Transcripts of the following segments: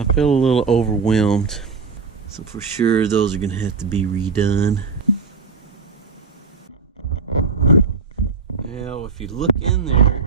I feel a little overwhelmed. So for sure those are gonna have to be redone. Now if you look in there,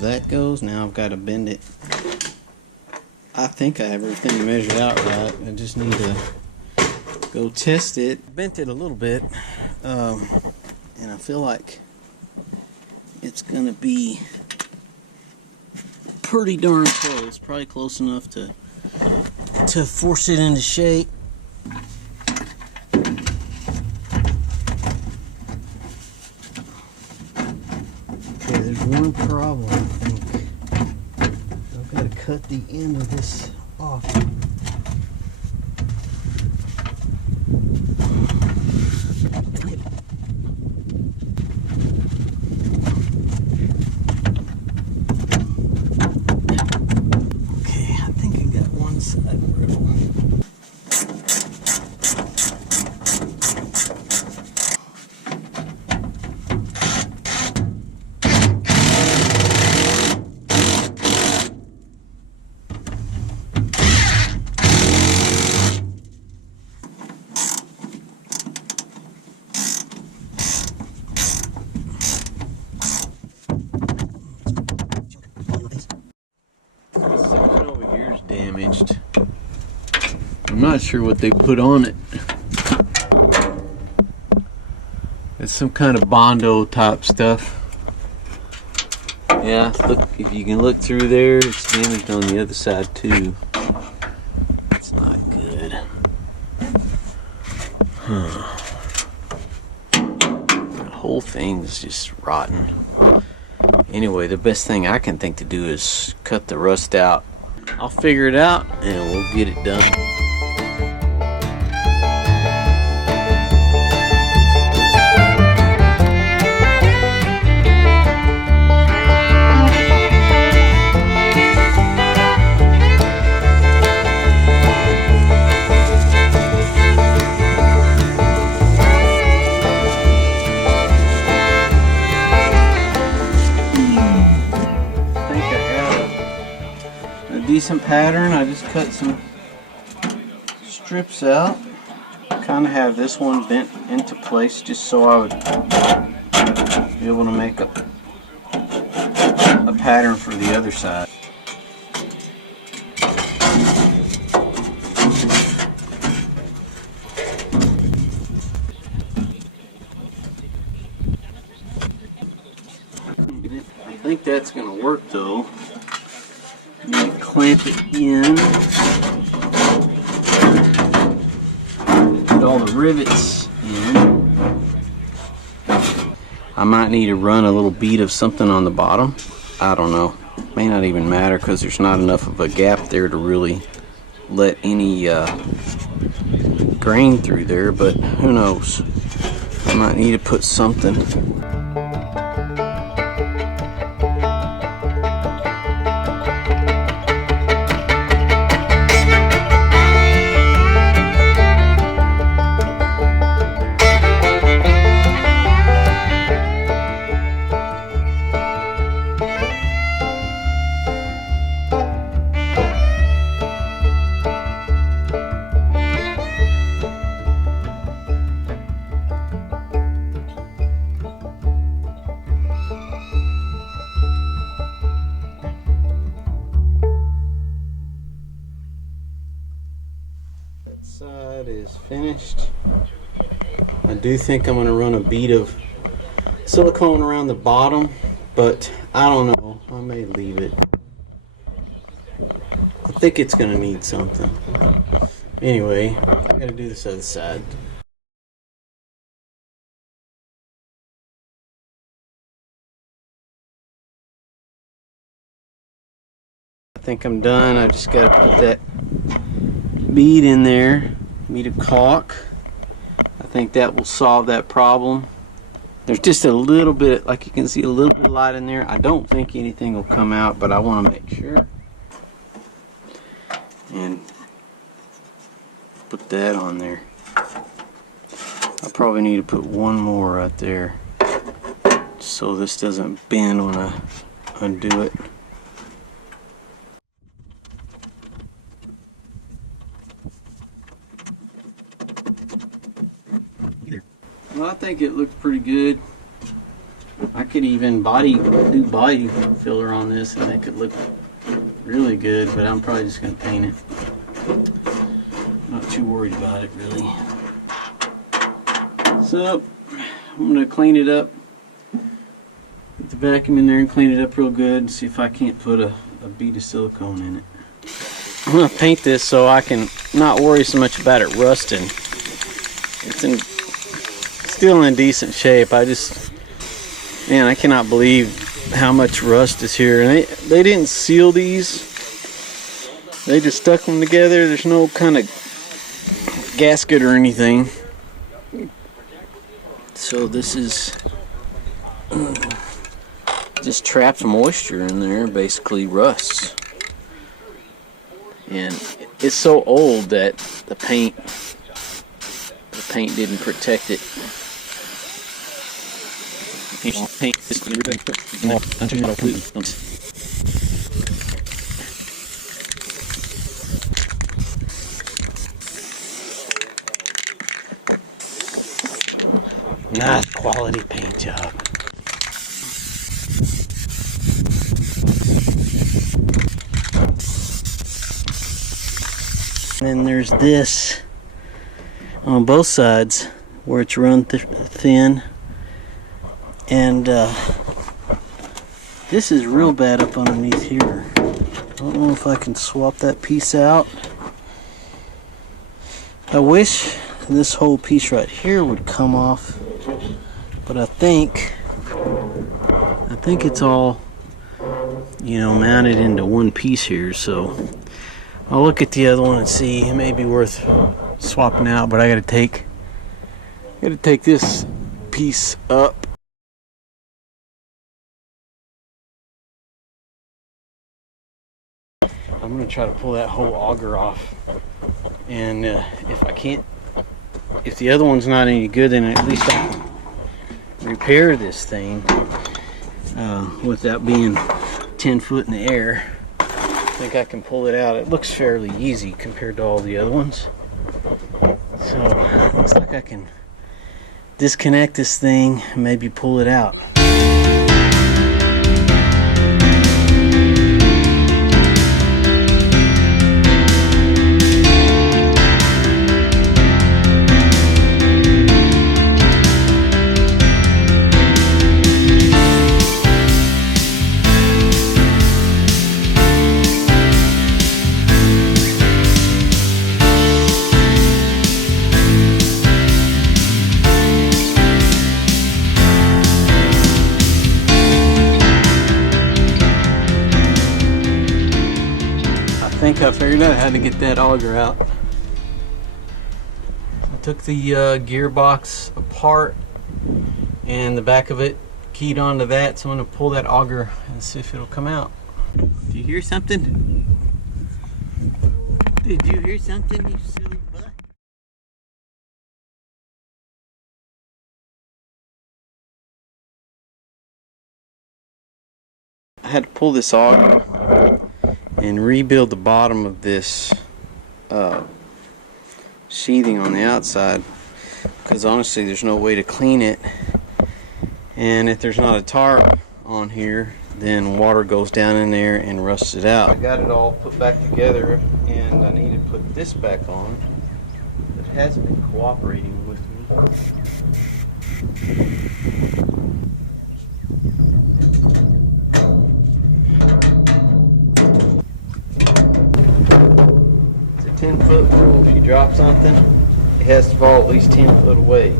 that goes, now I've got to bend it. I think I have everything measured out right. I just need to go test it. Bent it a little bit, and I feel like it's gonna be pretty darn close. Probably close enough to force it into shape. There's one problem, I think. I've got to cut the end of this off. Okay, I think I got one side brittle. Damaged. I'm not sure what they put on it. It's some kind of Bondo type stuff. Yeah, look, if you can look through there, it's damaged on the other side too. It's not good. The whole thing's just rotten. Anyway, the best thing I can think to do is cut the rust out. I'll figure it out and we'll get it done. Decent pattern. I just cut some strips out. Kind of have this one bent into place just so I would be able to make a pattern for the other side. I think that's going to work though. Clamp it in. Put all the rivets in. I might need to run a little bead of something on the bottom. I don't know. May not even matter because there's not enough of a gap there to really let any grain through there, but who knows. I might need to put something. Side is finished. I do think I'm going to run a bead of silicone around the bottom, but I don't know. I may leave it. I think it's going to need something. Anyway, I got to do this other side. I think I'm done. I just got to put that bead in there, bead of caulk. I think that will solve that problem. There's just a little bit, like you can see, a little bit of light in there. I don't think anything will come out, but I want to make sure. And put that on there. I probably need to put one more right there so this doesn't bend when I undo it. Well, I think it looked pretty good. I could even do body filler on this and make it look really good, but I'm probably just going to paint it. Not too worried about it, really. So, I'm going to clean it up. Put the vacuum in there and clean it up real good and see if I can't put a bead of silicone in it. I'm going to paint this so I can not worry so much about it rusting. It's still in decent shape. Man, I cannot believe how much rust is here. And they didn't seal these. They just stuck them together. There's no kind of gasket or anything. So this is just trapped moisture in there, basically rust. And it's so old that the paint didn't protect it. Nice quality paint job. And then there's this on both sides where it's run thin, and this is real bad up underneath here. I don't know if I can swap that piece out. I wish this whole piece right here would come off, but I think it's all, you know, mounted into one piece here. So I'll look at the other one and see. It may be worth swapping out, but I gotta take this piece up. I'm gonna try to pull that whole auger off, and if the other one's not any good, then at least I can repair this thing without being 10 foot in the air. I think I can pull it out. It looks fairly easy compared to all the other ones. So it looks like I can disconnect this thing and maybe pull it out. think I figured out how to get that auger out. I took the gearbox apart and the back of it keyed onto that, so I'm going to pull that auger and see if it'll come out. Do you hear something? Did you hear something, you silly butt? I had to pull this auger and rebuild the bottom of this sheathing on the outside, because honestly there's no way to clean it, and if there's not a tarp on here then water goes down in there and rusts it out. I got it all put back together and I need to put this back on, but it hasn't been cooperating with me. It's a 10-foot rule. If you drop something, it has to fall at least 10 foot away.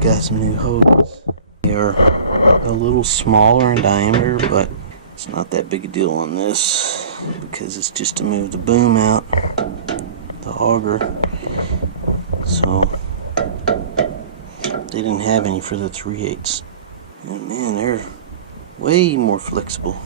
Got some new hoses. They are a little smaller in diameter, but it's not that big a deal on this because it's just to move the boom out, the auger. So they didn't have any for the 3/8. And man, they're way more flexible.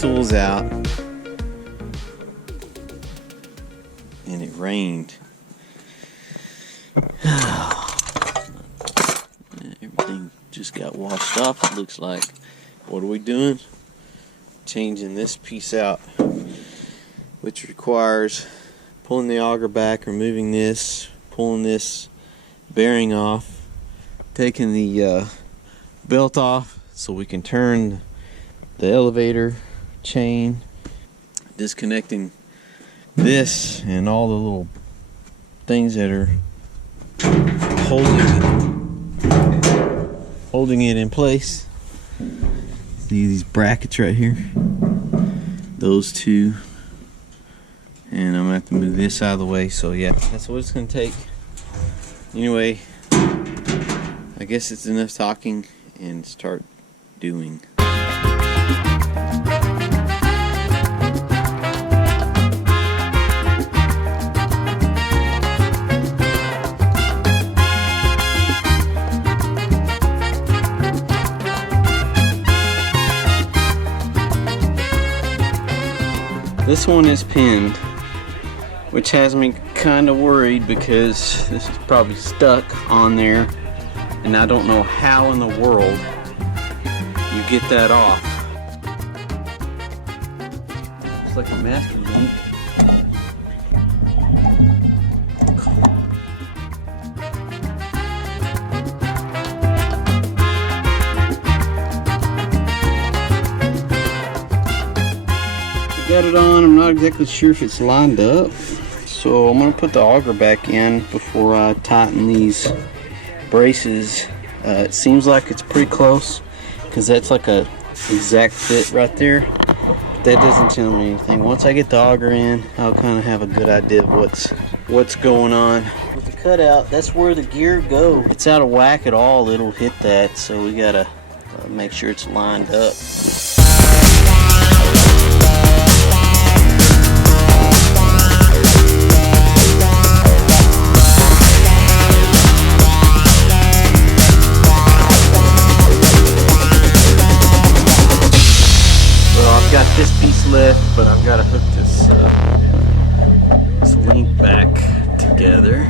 Tools out and it rained. Everything just got washed off, it looks like. What are we doing? Changing this piece out, which requires pulling the auger back, removing this, pulling this bearing off, taking the belt off so we can turn the elevator chain, disconnecting this and all the little things that are holding it in place. See these brackets right here, those two, and I'm gonna have to move this out of the way. So yeah, that's what it's gonna take. Anyway, I guess it's enough talking and start doing. This one is pinned, which has me kind of worried because this is probably stuck on there and I don't know how in the world you get that off. It's like a master link. Got it on. I'm not exactly sure if it's lined up, so I'm going to put the auger back in before I tighten these braces. It seems like it's pretty close because that's like a exact fit right there. But that doesn't tell me anything. Once I get the auger in, I'll kind of have a good idea of what's going on. With the cutout, that's where the gear goes. If it's out of whack at all, it'll hit that. So we gotta make sure it's lined up. I've got this piece left, but I've got to hook this link back together.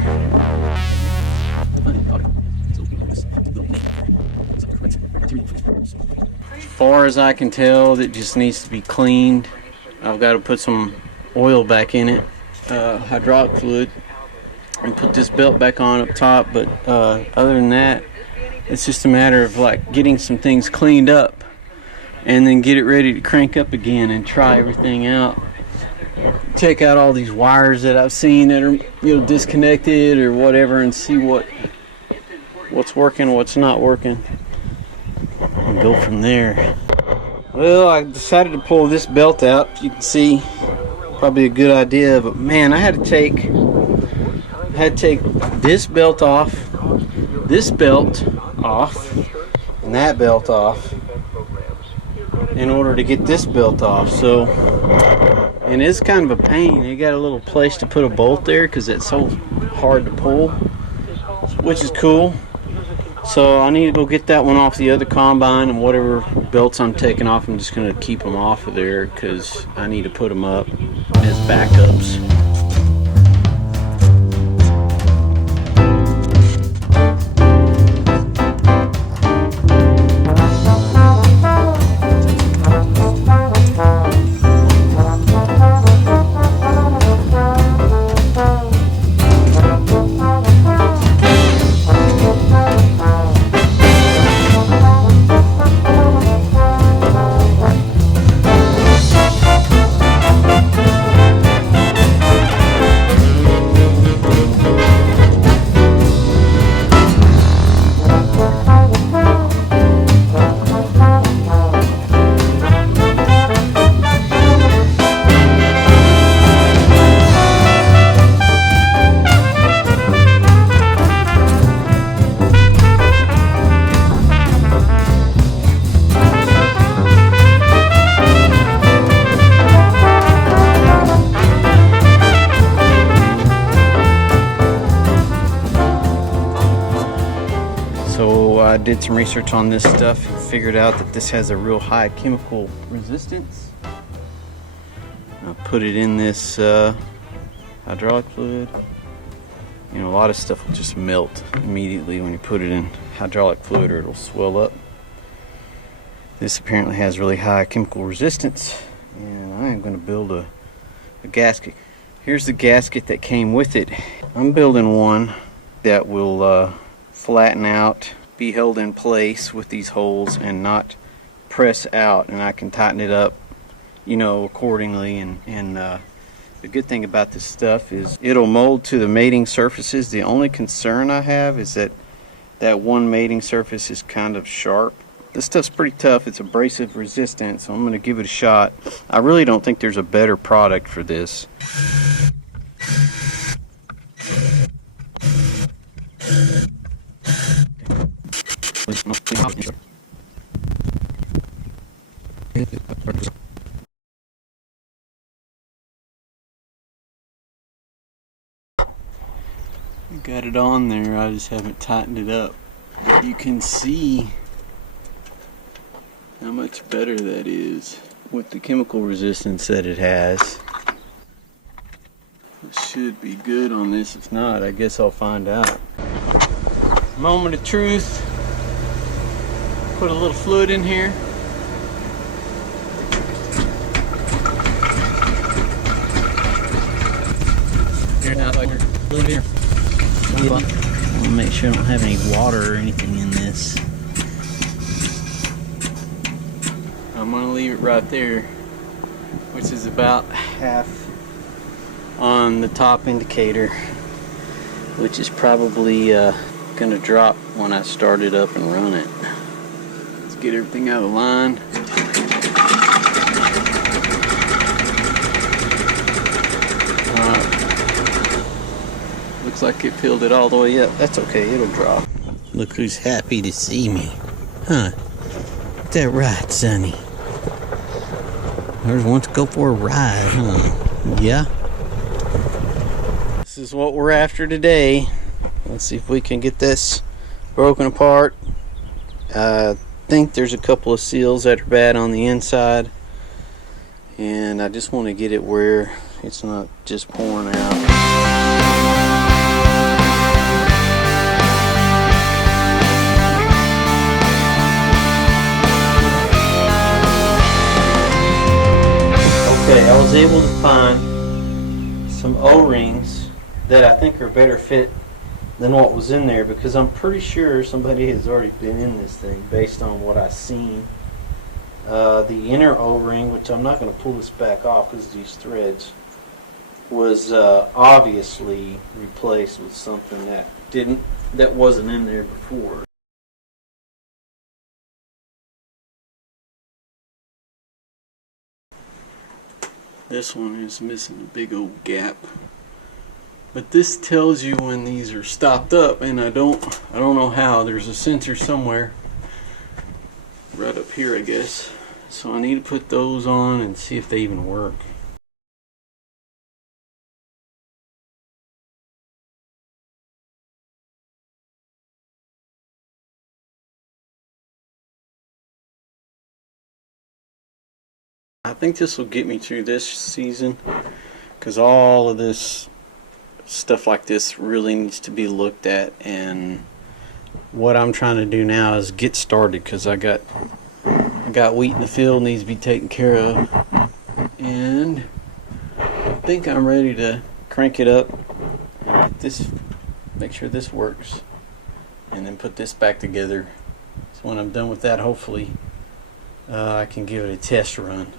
As far as I can tell, it just needs to be cleaned. I've got to put some oil back in it, hydraulic fluid, and put this belt back on up top. But other than that, it's just a matter of like getting some things cleaned up and then get it ready to crank up again and try everything out. Check out all these wires that I've seen that are, disconnected or whatever, and see what's working, what's not working, and go from there. Well, I decided to pull this belt out. You can see, probably a good idea, but man, I had to take this belt off, this belt off, and that belt off in order to get this belt off. So, and it's kind of a pain. You got a little place to put a bolt there because it's so hard to pull, which is cool. So I need to go get that one off the other combine, and whatever belts I'm taking off, I'm just going to keep them off of there because I need to put them up as backups. I did some research on this stuff and figured out that this has a real high chemical resistance. I'll put it in this hydraulic fluid. A lot of stuff will just melt immediately when you put it in hydraulic fluid, or it'll swell up. This apparently has really high chemical resistance, and I am going to build a gasket. Here's the gasket that came with it. I'm building one that will flatten out, be held in place with these holes, and not press out, and I can tighten it up, accordingly. And the good thing about this stuff is it'll mold to the mating surfaces. The only concern I have is that one mating surface is kind of sharp. This stuff's pretty tough. It's abrasive resistant, so I'm going to give it a shot. I really don't think there's a better product for this. Got it on there, I just haven't tightened it up. But you can see how much better that is with the chemical resistance that it has. It should be good on this. If not, I guess I'll find out. Moment of truth. Put a little fluid in here. Here now, here. I want to make sure I don't have any water or anything in this. I'm going to leave it right there, which is about half on the top indicator, which is probably going to drop when I start it up and run it. It's get everything out of line. Looks like it filled it all the way up. That's okay, it'll drop. Look who's happy to see me. Huh? Is that right, Sonny? Ours wants to go for a ride, huh? Yeah. This is what we're after today. Let's see if we can get this broken apart. I think there's a couple of seals that are bad on the inside, and I just want to get it where it's not just pouring out. Okay, I was able to find some O-rings that I think are better fit than what was in there, because I'm pretty sure somebody has already been in this thing based on what I've seen. The inner O-ring, which I'm not going to pull this back off because these threads, was obviously replaced with something that wasn't in there before. This one is missing a big old gap. But this tells you when these are stopped up, and I don't know how. There's a sensor somewhere right up here, I guess. So I need to put those on and see if they even work. I think this will get me through this season, because all of this stuff like this really needs to be looked at, and what I'm trying to do now is get started, because I got wheat in the field needs to be taken care of, and I think I'm ready to crank it up, get this, make sure this works, and then put this back together. So when I'm done with that, hopefully I can give it a test run.